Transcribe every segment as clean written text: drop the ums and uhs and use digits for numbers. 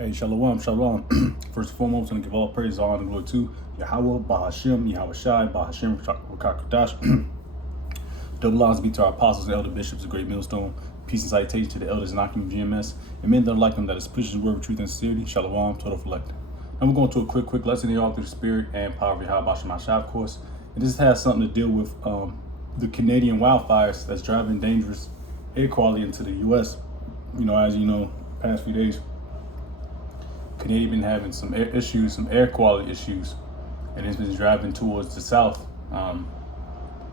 Hey, shalom, shalom. First and foremost, I want to give all praise, all honor, and glory to Yahweh, Bahashem, Yahweh Shai, Bahashem, Rakakadash. Double honors be to our apostles and elder bishops of Great Millstone. Peace and salutation to the elders and Akim GMS. And men that are like them that is pushing the word of truth and sincerity. Shalom, total elect. And we're going to a quick lesson here all through the spirit and power of Yahweh Bashem Shai, of course. And this has something to deal with the Canadian wildfires that's driving dangerous air quality into the U.S. You know, as you know, past few days, Canada been having some air issues, some air quality issues, and it's been driving towards the south. The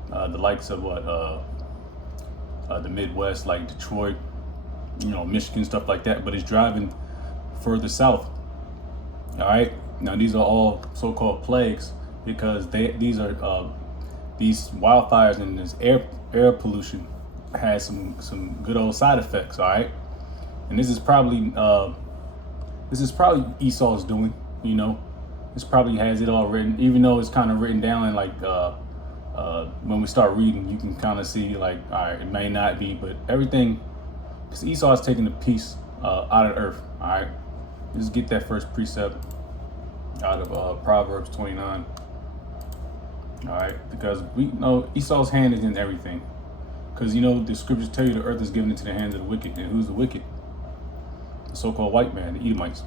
likes of the Midwest, like Detroit, Michigan, stuff like that. But it's driving further south. All right. Now these are all so-called plagues because these wildfires and this air pollution has some good old side effects. All right. And this is probably Esau's doing, This probably has it all written, even though it's kind of written down in like when we start reading, you can kind of see like, all right, it may not be, but everything, because Esau is taking the peace out of the earth. All right, just get that first precept out of Proverbs 29. All right, because we know Esau's hand is in everything, because the scriptures tell you the earth is given into the hands of the wicked, and who's the wicked? The so-called white man, the Edomites.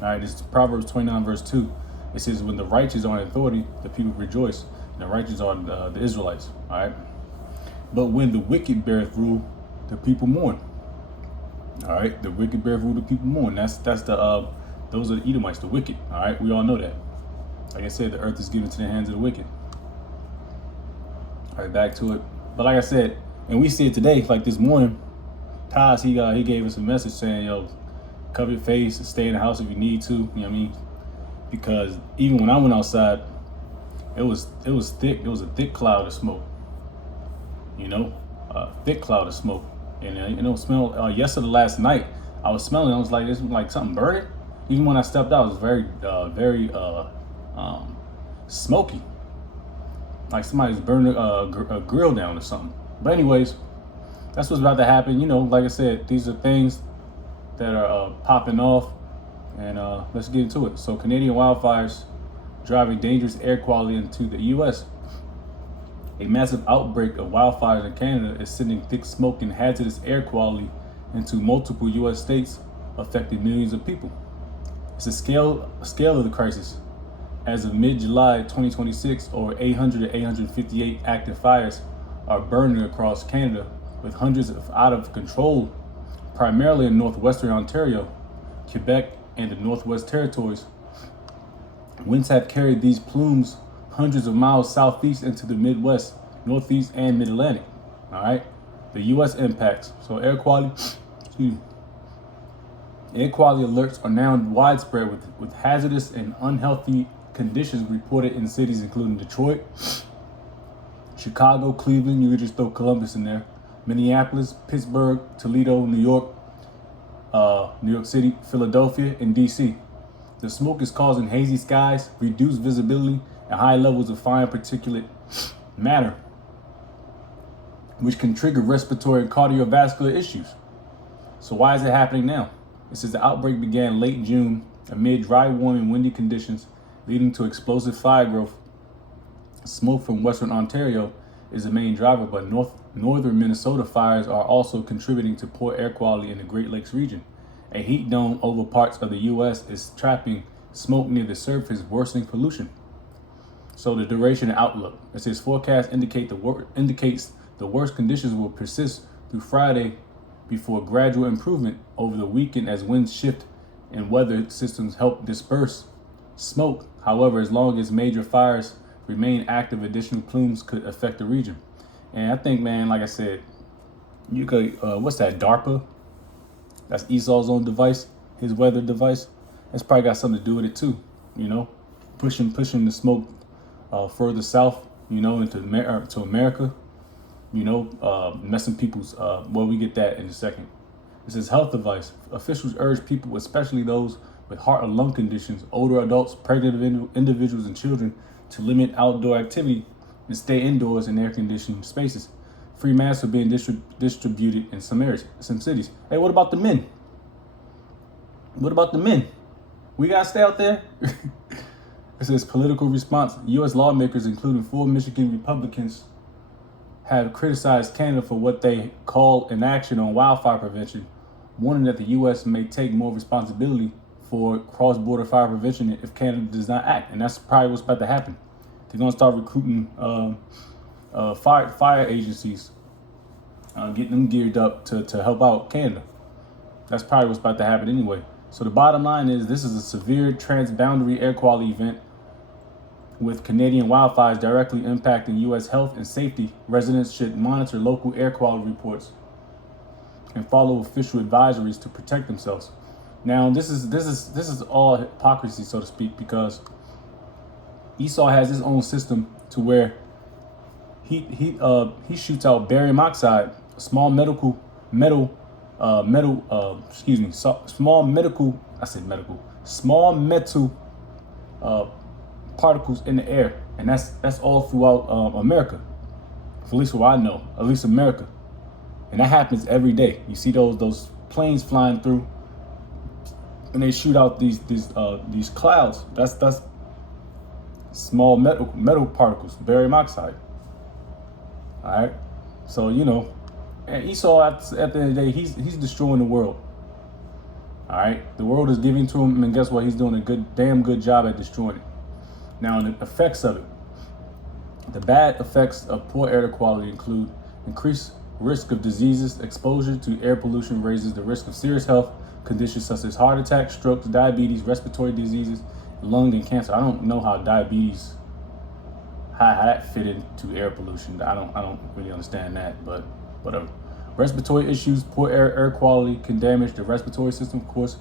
All right, this is Proverbs 29 verse 2. It says, when the righteous are in authority, the people rejoice, and the righteous are the Israelites. All right, but when the wicked beareth rule, the people mourn. All right, the wicked beareth rule, the people mourn. That's the those are the Edomites, the wicked. All right, we all know that. Like I said, the earth is given to the hands of the wicked. All right, back to it. But like I said, and we see it today, like this morning, Taz, he gave us a message saying, yo, cover your face and stay in the house if you need to. You know what I mean? Because even when I went outside, it was thick. There was a thick cloud of smoke. A thick cloud of smoke. And smell. Yesterday, last night, I was smelling. I was like, it's like something burning. Even when I stepped out, it was very smoky. Like somebody's burning a grill down or something. But anyways, that's what's about to happen. Like I said, these are things that are popping off, and let's get into it. So Canadian wildfires driving dangerous air quality into the U.S. A massive outbreak of wildfires in Canada is sending thick smoke and hazardous air quality into multiple U.S. states, affecting millions of people. It's the scale of the crisis. As of mid-July 2026, over 800 to 858 active fires are burning across Canada, with hundreds of out of control, primarily in northwestern Ontario, Quebec, and the Northwest Territories. Winds have carried these plumes hundreds of miles southeast into the Midwest, Northeast, and Mid-Atlantic. All right, the U.S. impacts. So air quality alerts are now widespread with hazardous and unhealthy conditions reported in cities including Detroit, Chicago, Cleveland, you could just throw Columbus in there, Minneapolis, Pittsburgh, Toledo, New York City, Philadelphia, and DC. The smoke is causing hazy skies, reduced visibility, and high levels of fine particulate matter, which can trigger respiratory and cardiovascular issues. So why is it happening now? It says the outbreak began late June amid dry, warm, and windy conditions, leading to explosive fire growth. Smoke from Western Ontario is the main driver, but northern Minnesota fires are also contributing to poor air quality in the Great Lakes region. A heat dome over parts of the U.S. is trapping smoke near the surface, worsening pollution. So the duration and outlook. It says forecast indicates the worst conditions will persist through Friday before gradual improvement over the weekend as winds shift and weather systems help disperse smoke. However, as long as major fires remain active, additional plumes could affect the region. And I think, man, like I said, you could, what's that, DARPA? That's Esau's own device, his weather device. That's probably got something to do with it too, pushing the smoke further south, into America, messing people's, well, we get that in a second. It says health advice. Officials urge people, especially those with heart or lung conditions, older adults, pregnant individuals, and children, to limit outdoor activity and stay indoors in air-conditioned spaces. Free masks are being distributed in some areas, some cities. Hey, what about the men? What about the men? We gotta stay out there. It says political response. U.S. lawmakers, including 4 Michigan Republicans, have criticized Canada for what they call inaction on wildfire prevention, warning that the U.S. may take more responsibility for cross-border fire prevention if Canada does not act. And that's probably what's about to happen. They're going to start recruiting fire agencies, getting them geared up to help out Canada. That's probably what's about to happen anyway. So the bottom line is this is a severe transboundary air quality event with Canadian wildfires directly impacting U.S. health and safety. Residents should monitor local air quality reports and follow official advisories to protect themselves. Now, this is all hypocrisy, so to speak, because Esau has his own system to where he shoots out barium oxide, small medical particles in the air, and that's all throughout America, at least what I know, at least America, and that happens every day. You see those planes flying through, and they shoot out these clouds. That's small metal particles, barium oxide. All right, so and Esau at the end of the day, he's destroying the world. All right, the world is giving to him, and guess what? He's doing a damn good job at destroying it. Now, the effects of it, the bad effects of poor air quality include increased risk of diseases. Exposure to air pollution raises the risk of serious health conditions such as heart attack, strokes, diabetes, respiratory diseases, lung and cancer. I don't know how diabetes, how that fit into air pollution. I don't really understand that, but whatever. Respiratory issues, poor air quality can damage the respiratory system, of course,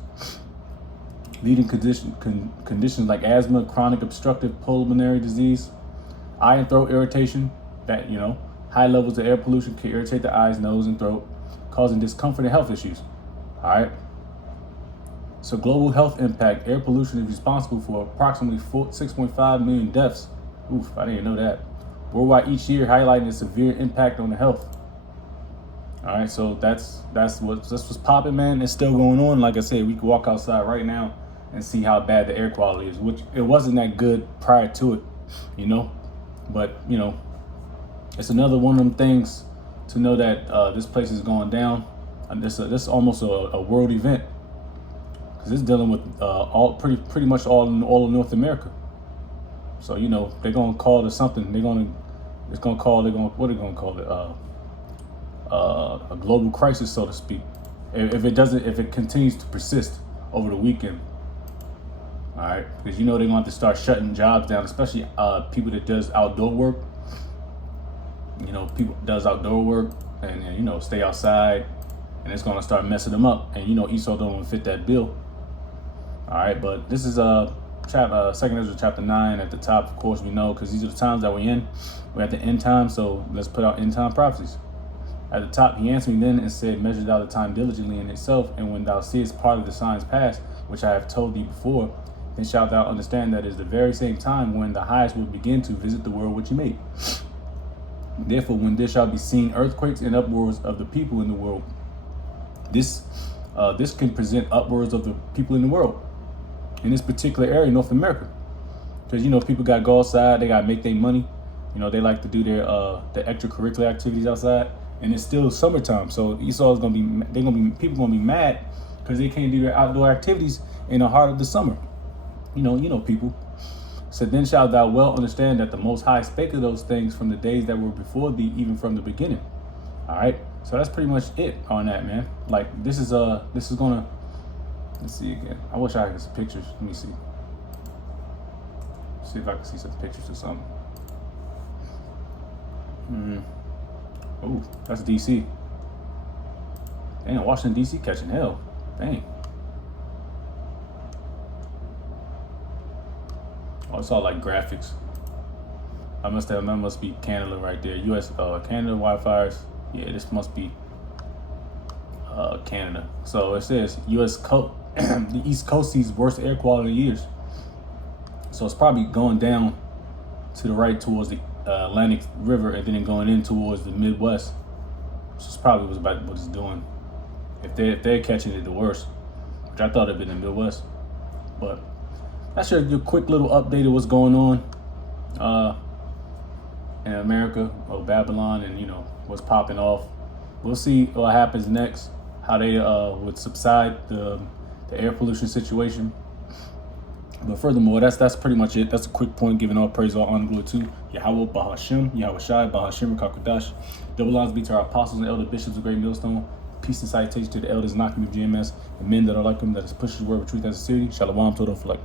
leading conditions like asthma, chronic obstructive pulmonary disease, eye and throat irritation. That high levels of air pollution can irritate the eyes, nose, and throat, causing discomfort and health issues. All right. So global health impact: air pollution is responsible for approximately 6.5 million deaths. Oof, I didn't know that. Worldwide each year, highlighting the severe impact on the health. All right, so that's what's popping, man. It's still going on. Like I said, we can walk outside right now and see how bad the air quality is, which it wasn't that good prior to it, But it's another one of them things to know that this place is going down. And this is almost a world event because it's dealing with all pretty much all of North America. So they're gonna call it something. What are they gonna call it? A global crisis, so to speak, if it continues to persist over the weekend. All right, because they're going to have to start shutting jobs down, especially people that does outdoor work. People does outdoor work and stay outside, and it's going to start messing them up. And Esau don't even fit that bill. All right, but this is Second Ezra chapter 9 at the top. Of course, we know because these are the times that we're in. We're at the end time, so let's put out end time prophecies. At the top, he answered me then and said, measure thou the time diligently in itself, and when thou seest part of the signs pass, which I have told thee before, then shalt thou understand that it is the very same time when the highest will begin to visit the world which he made. Therefore, when there shall be seen earthquakes and uproars of the people in the world, this can present upwards of the people in the world in this particular area, North America, because people got to go outside, they got to make their money. They like to do their extracurricular activities outside. And it's still summertime, so Esau is people gonna be mad because they can't do their outdoor activities in the heart of the summer. People. So then shalt thou well understand that the Most High spake of those things from the days that were before thee, even from the beginning. All right, so that's pretty much it on that, man. Like this is gonna. Let's see again. I wish I had some pictures. Let me see. See if I can see some pictures or something. Oh, that's DC. Damn, Washington DC catching hell. Dang. Oh, it's all like graphics. That must be Canada right there. Canada wildfires. Yeah, this must be Canada. So it says the East Coast sees worst air quality years. So it's probably going down to the right towards the Atlantic River and then going in towards the Midwest. Which is probably what it's doing. If they're catching it the worst. which I thought it'd been in the Midwest. But that's your quick little update of what's going on in America, or Babylon, and what's popping off. We'll see what happens next, how they would subside the air pollution situation. But furthermore, that's pretty much it. That's a quick point, giving all praise, all honor, glory to Yahweh, Bahashem, Yahweh Shai, Bahashem, Rakakodash. Double honors be to our apostles and elder bishops of Great Millstone. Peace and salutation to the elders, Nakim of GMS, and men that are like them, that is pushes the word of truth and sincerity. Shalom, Todo Fleck.